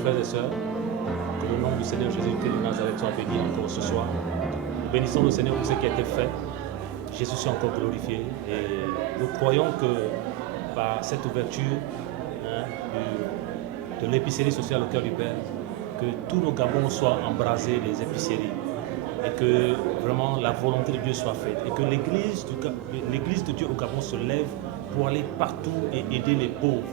frères et sœurs, que le nom du Seigneur Jésus-Christ de Nazareth soit béni encore ce soir. Nous bénissons le Seigneur pour ce qui a été fait. Jésus soit encore glorifié et nous croyons que par cette ouverture de l'épicerie sociale au cœur du Père, que tous nos Gabons soient embrasés des épiceries et que vraiment la volonté de Dieu soit faite et que l'église de Dieu au Gabon se lève pour aller partout et aider les pauvres,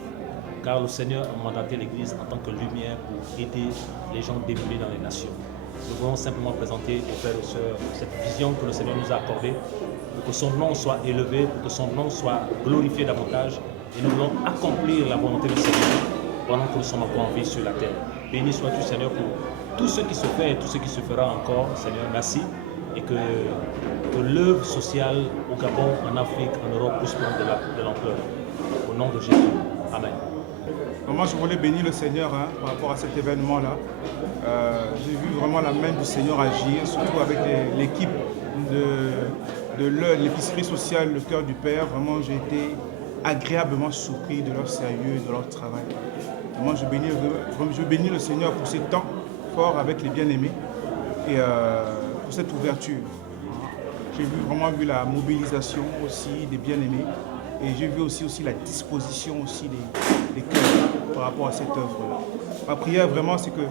car le Seigneur a mandaté l'église en tant que lumière pour aider les gens démunis dans les nations. Nous voulons simplement présenter aux frères et aux sœurs cette vision que le Seigneur nous a accordée pour que son nom soit élevé, pour que son nom soit glorifié davantage et nous voulons accomplir la volonté du Seigneur pendant que nous sommes encore en vie sur la terre. Béni sois-tu, Seigneur, pour tout ce qui se fait et tout ce qui se fera encore. Seigneur, merci. Et que l'œuvre sociale au Gabon, en Afrique, en Europe puisse prendre de l'ampleur. Au nom de Jésus. Amen. Moi, je voulais bénir le Seigneur par rapport à cet événement-là. J'ai vu vraiment la main du Seigneur agir, surtout avec l'équipe de l'épicerie sociale, le cœur du Père. Vraiment, j'ai été agréablement surpris de leur sérieux et de leur travail. Moi, je bénis le Seigneur pour ces temps forts avec les bien-aimés et pour cette ouverture. J'ai vraiment vu la mobilisation aussi des bien-aimés et j'ai vu aussi la disposition aussi des cœurs par rapport à cette œuvre-là. Ma prière vraiment, c'est que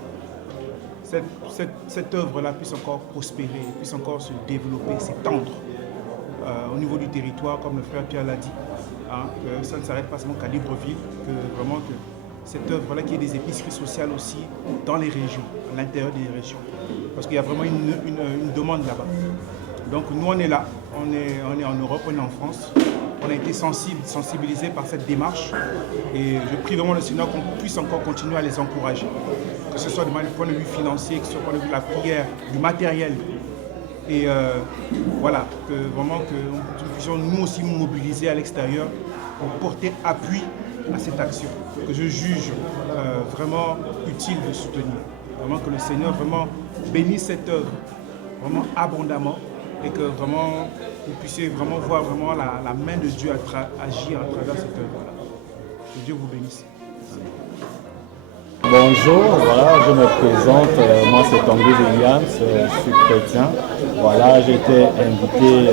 cette œuvre-là puisse encore prospérer, puisse encore se développer, s'étendre au niveau du territoire, comme le frère Pierre l'a dit. Que ça ne s'arrête pas seulement qu'à Libreville, que vraiment que cette œuvre-là, qu'il y ait des épiceries sociales aussi dans les régions, à l'intérieur des régions. Parce qu'il y a vraiment une demande là-bas. Donc nous, on est là, on est en Europe, on est en France. On a été sensibilisés par cette démarche. Et je prie vraiment le Seigneur qu'on puisse encore continuer à les encourager. Que ce soit du point de vue financier, que ce soit du point de vue de la prière, du matériel. Et voilà, que vraiment que nous puissions nous aussi nous mobiliser à l'extérieur pour porter appui à cette action que je juge vraiment utile de soutenir. Vraiment que le Seigneur vraiment bénisse cette œuvre vraiment abondamment et que vraiment vous puissiez vraiment voir vraiment la main de Dieu agir à travers cette œuvre-là. Que Dieu vous bénisse. Bonjour, voilà, je me présente, moi c'est Tanguy Williams, je suis chrétien. Voilà, j'ai été invité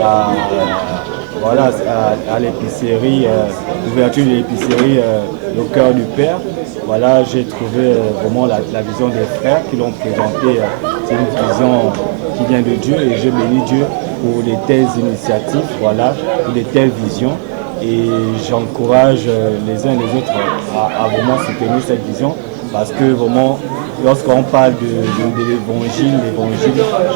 à l'épicerie, l'ouverture de l'épicerie Le Cœur du Père. Voilà, j'ai trouvé vraiment la vision des frères qui l'ont présentée. C'est une vision qui vient de Dieu et je bénis Dieu pour les telles initiatives, voilà, pour les telles visions. Et j'encourage les uns et les autres à vraiment soutenir cette vision parce que vraiment, lorsqu'on parle de l'évangile,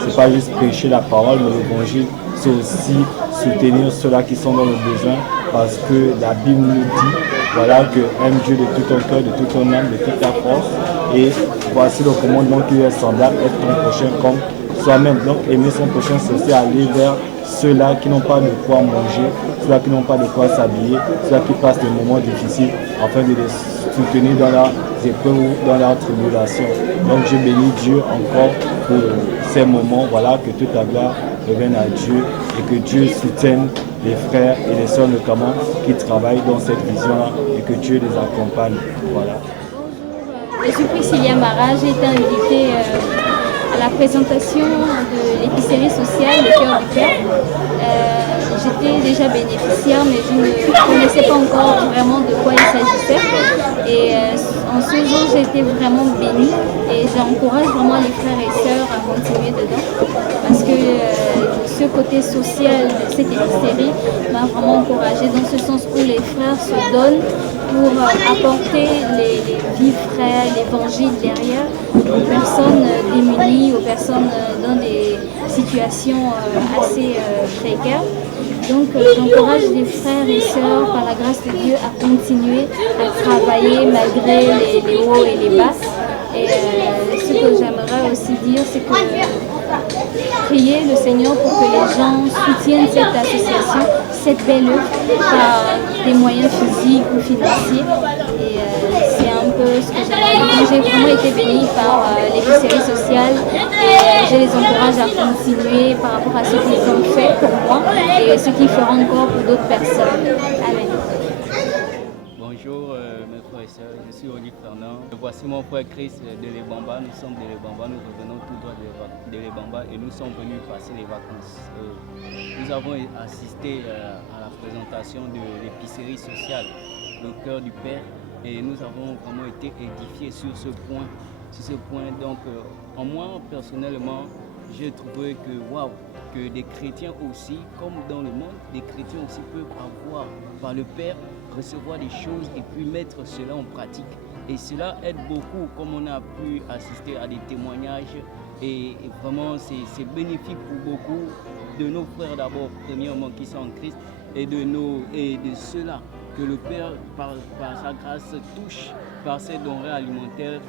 ce n'est pas juste prêcher la parole, mais l'évangile, c'est aussi soutenir ceux-là qui sont dans le besoin parce que la Bible nous dit voilà, que aime Dieu de tout ton cœur, de toute ton âme, de toute ta force. Et voici le commandement qui est semblable, être ton prochain comme soi-même. Donc aimer son prochain, c'est aussi aller vers ceux-là qui n'ont pas de quoi manger, ceux-là qui n'ont pas de quoi s'habiller, ceux-là qui passent des moments difficiles afin de les soutenir dans leurs épreuves ou dans leurs tribulations. Donc je bénis Dieu encore pour ces moments, voilà, que toute la gloire revienne à Dieu et que Dieu soutienne les frères et les sœurs notamment qui travaillent dans cette vision-là et que Dieu les accompagne. Voilà. Je suis Priscilla Mara, j'ai été invitée à la présentation de l'épicerie sociale Le Cœur du Père. J'étais déjà bénéficiaire, mais je ne connaissais pas encore vraiment de quoi il s'agissait. Et en ce jour, j'ai été vraiment bénie et j'encourage vraiment les frères et sœurs à continuer dedans parce que ce côté social de cette épicerie m'a vraiment encouragée dans ce sens où les frères se donnent pour apporter les vifs frères, l'évangile derrière aux personnes démunies, aux personnes dans des situations assez précaires. Donc j'encourage les frères et sœurs par la grâce de Dieu à continuer à travailler malgré les hauts et les bas. Et ce que j'aimerais aussi dire, c'est que prier le Seigneur pour que les gens soutiennent cette association, cette belle œuvre, par des moyens physiques ou financiers. Et c'est un peu ce que j'aimerais. J'ai vraiment été bénie par l'épicerie sociale et je les encourage à continuer par rapport à ce qu'ils ont fait pour moi et ce qu'ils feront encore pour d'autres personnes. Amen. Bonjour mes frères et sœurs. Je suis Olivier Fernand. Voici mon frère Chris de Lebamba. Nous sommes de Lebamba. Nous revenons tout droit de Lebamba et nous sommes venus passer les vacances. Nous avons assisté à la présentation de l'épicerie sociale, le cœur du Père, et nous avons vraiment été édifiés sur ce point. Donc, en moi, personnellement, j'ai trouvé que, waouh, que des chrétiens aussi, comme dans le monde, des chrétiens aussi peuvent avoir par le Père, recevoir des choses et puis mettre cela en pratique. Et cela aide beaucoup, comme on a pu assister à des témoignages. Et vraiment, c'est bénéfique pour beaucoup de nos frères d'abord, premièrement, qui sont en Christ, et de ceux-là que le Père, par sa grâce, touche par ces denrées alimentaires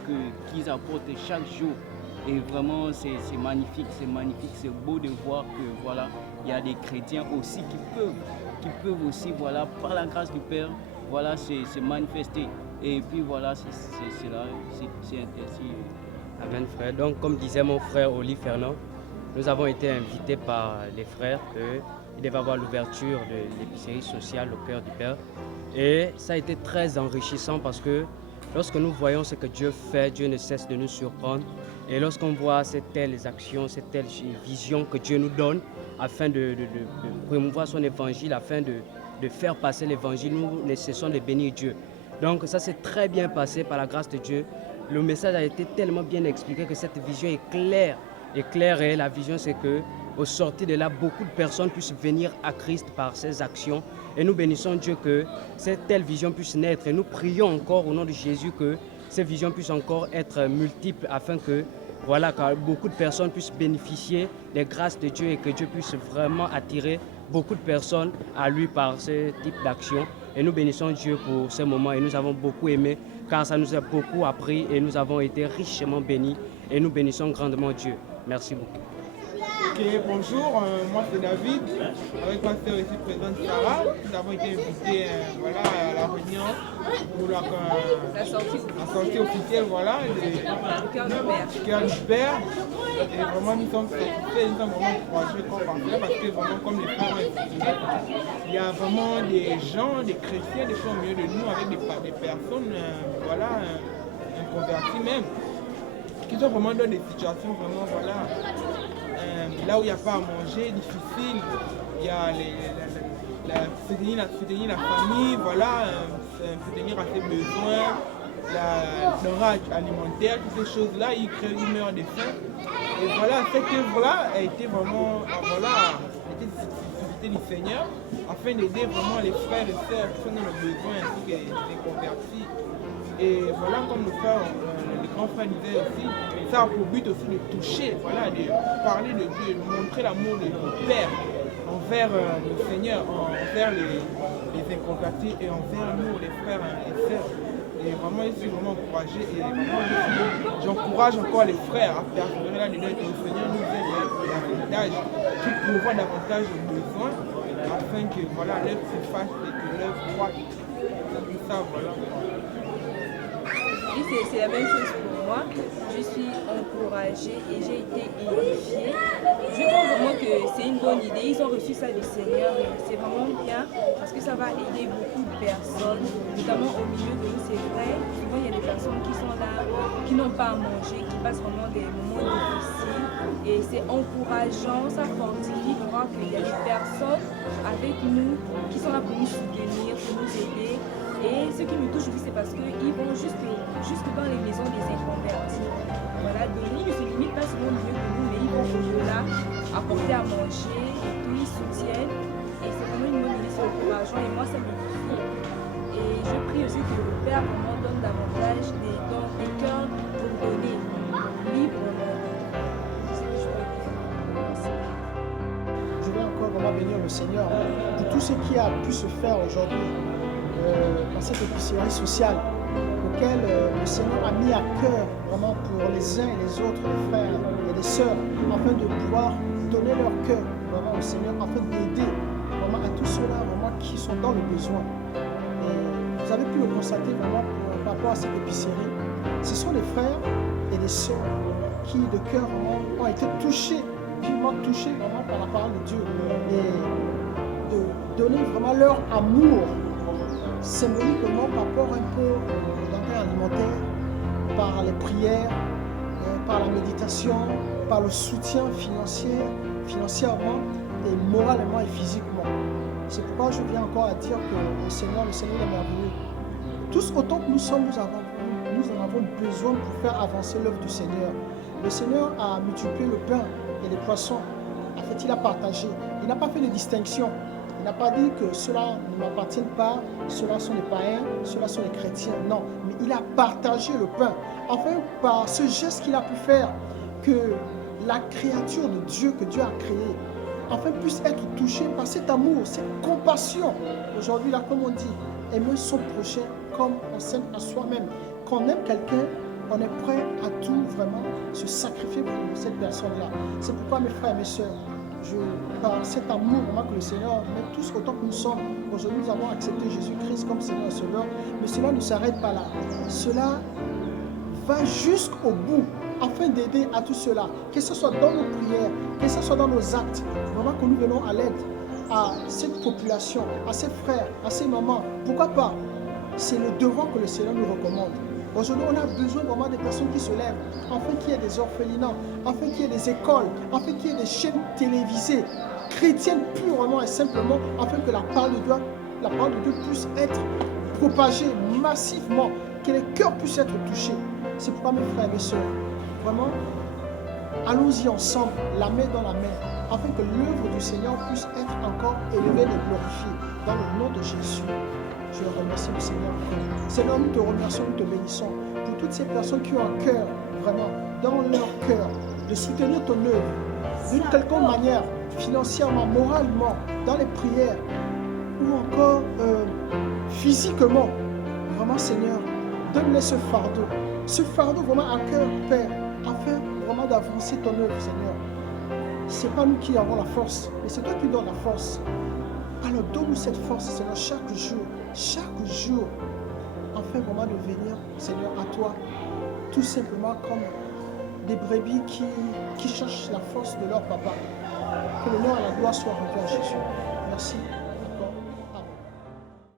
qu'ils apportent chaque jour. Et vraiment, c'est magnifique, c'est beau de voir que voilà, il y a des chrétiens aussi qui peuvent aussi, voilà, par la grâce du Père, voilà, se manifester. Et puis voilà, c'est là, c'est ainsi. Amen, frère. Donc, comme disait mon frère Olivier Fernand, nous avons été invités par les frères qu'il devait avoir l'ouverture de l'épicerie sociale au cœur du Père. Et ça a été très enrichissant parce que lorsque nous voyons ce que Dieu fait, Dieu ne cesse de nous surprendre. Et lorsqu'on voit ces telles actions, ces telles visions que Dieu nous donne afin de promouvoir son évangile, afin de faire passer l'évangile, nous ne cessons de bénir Dieu. Donc ça s'est très bien passé par la grâce de Dieu. Le message a été tellement bien expliqué que cette vision est claire. Et la vision, c'est que au sortir de là, beaucoup de personnes puissent venir à Christ par ces actions. Et nous bénissons Dieu que cette telle vision puisse naître. Et nous prions encore au nom de Jésus que ces visions puissent encore être multiples afin que, voilà, que beaucoup de personnes puissent bénéficier des grâces de Dieu et que Dieu puisse vraiment attirer beaucoup de personnes à lui par ce type d'action. Et nous bénissons Dieu pour ce moment et nous avons beaucoup aimé car ça nous a beaucoup appris et nous avons été richement bénis et nous bénissons grandement Dieu. Merci beaucoup. Ok, bonjour, moi c'est David, avec ma soeur ici présente Sarah. Nous avons été invités voilà, à la réunion pour la sortie officielle voilà, du cœur du Père. Et vraiment nous sommes satisfaits, nous sommes vraiment encouragés parce que vraiment comme les frères ont expliqué, il y a vraiment des gens, des chrétiens, des gens au milieu de nous avec des personnes voilà, inconverties même, qui sont vraiment dans des situations vraiment voilà. Là où il n'y a pas à manger, difficile, il y a soutenir la famille, voilà, soutenir à ses besoins, la denrée alimentaire, toutes ces choses-là, ils meurent de faim. Et voilà, cette œuvre-là a été vraiment, voilà, suscitée du Seigneur, afin d'aider vraiment les frères et sœurs qui sont dans le besoin, ainsi que les convertis. Et voilà, comme le frère, les grands frères disaient aussi, ça a pour but aussi de toucher, voilà, de parler de Dieu, de montrer l'amour du Père envers le Seigneur, envers les inconvertis et envers nous, les frères et sœurs. Et vraiment, je suis vraiment encouragé et vraiment, j'encourage encore les frères à persévérer là-dedans et que le Seigneur nous aide davantage, qu'il pourvoit davantage aux besoins afin que voilà, l'œuvre se fasse et que l'œuvre croît. C'est tout ça, voilà. C'est la même chose pour moi. Je suis encouragée et j'ai été édifiée. Je trouve vraiment que c'est une bonne idée. Ils ont reçu ça du Seigneur et c'est vraiment bien parce que ça va aider beaucoup de personnes, notamment au milieu de nous. C'est vrai, souvent il y a des personnes qui sont là, qui n'ont pas à manger, qui passent vraiment des moments difficiles et c'est encourageant, ça fortifie de voir qu'il y a des personnes avec nous qui sont là pour nous soutenir, pour nous aider. Et ce qui me touche aussi, c'est parce qu'ils vont jusque dans les maisons des inconvertis. Voilà, donc ils ne se limitent pas seulement au milieu de nous, mais ils vont au-delà, apporter à manger, et tout, ils soutiennent. Et c'est vraiment une bonne idée, c'est encourageant et moi ça me touche. Et je prie aussi que le Père vraiment donne davantage des dons, des cœurs pour donner librement. C'est ce que je peux dire. Merci. Je vais encore vraiment bénir le Seigneur pour tout ce qui a pu se faire aujourd'hui. Dans cette épicerie sociale auquel le Seigneur a mis à cœur vraiment pour les uns et les autres, les frères et les sœurs, afin de pouvoir donner leur cœur vraiment au Seigneur, afin d'aider vraiment à tous ceux-là vraiment qui sont dans le besoin. Et vous avez pu le constater vraiment par rapport à cette épicerie. Ce sont les frères et les sœurs qui de cœur vraiment ont été touchés, vivement touchés vraiment par la parole de Dieu et de donner vraiment leur amour. symboliquement par rapport un peu aux denrées alimentaires, par les prières, par la méditation, par le soutien financièrement et moralement et physiquement. C'est pourquoi je viens encore à dire que le Seigneur est merveilleux. Tous autant que nous sommes, nous en avons besoin pour faire avancer l'œuvre du Seigneur. Le Seigneur a multiplié le pain et les poissons. En fait, il a partagé. Il n'a pas fait de distinction. Il n'a pas dit que cela ne m'appartient pas, ceux-là sont les païens, ceux-là sont les chrétiens. Non, mais il a partagé le pain. Enfin, par ce geste qu'il a pu faire, que la créature de Dieu que Dieu a créée, enfin puisse être touchée par cet amour, cette compassion. Aujourd'hui, là, comme on dit, aimer son prochain comme on s'aime à soi-même. Quand on aime quelqu'un, on est prêt à tout vraiment se sacrifier pour cette personne-là. C'est pourquoi mes frères et mes sœurs, par cet amour que le Seigneur met tous autant que nous sommes, aujourd'hui nous avons accepté Jésus-Christ comme Seigneur et Sauveur, mais cela ne s'arrête pas là. Cela va jusqu'au bout afin d'aider à tout cela, que ce soit dans nos prières, que ce soit dans nos actes, vraiment que nous venons à l'aide à cette population, à ces frères, à ces mamans. Pourquoi pas? C'est le devoir que le Seigneur nous recommande. Aujourd'hui, on a besoin vraiment des personnes qui se lèvent, afin qu'il y ait des orphelinats, afin qu'il y ait des écoles, afin qu'il y ait des chaînes télévisées, chrétiennes purement et simplement, afin que la parole de Dieu puisse être propagée massivement, que les cœurs puissent être touchés. C'est pourquoi mes frères et mes sœurs, vraiment, allons-y ensemble, la main dans la main, afin que l'œuvre du Seigneur puisse être encore élevée et glorifiée dans le nom de Jésus. Je remercie le Seigneur. Seigneur, nous te remercions, nous te bénissons pour toutes ces personnes qui ont un cœur, vraiment, dans leur cœur, de soutenir ton œuvre, d'une quelconque manière, financièrement, moralement, dans les prières, ou encore physiquement. Vraiment, Seigneur, donne-les ce fardeau vraiment à cœur, Père, afin vraiment d'avancer ton œuvre, Seigneur. Ce n'est pas nous qui avons la force, mais c'est toi qui donnes la force. Alors donne-nous cette force, Seigneur, chaque jour, afin vraiment de venir, Seigneur, à toi, tout simplement comme des brebis qui cherchent la force de leur papa. Que l'honneur et la gloire soient rendus à Jésus. Merci.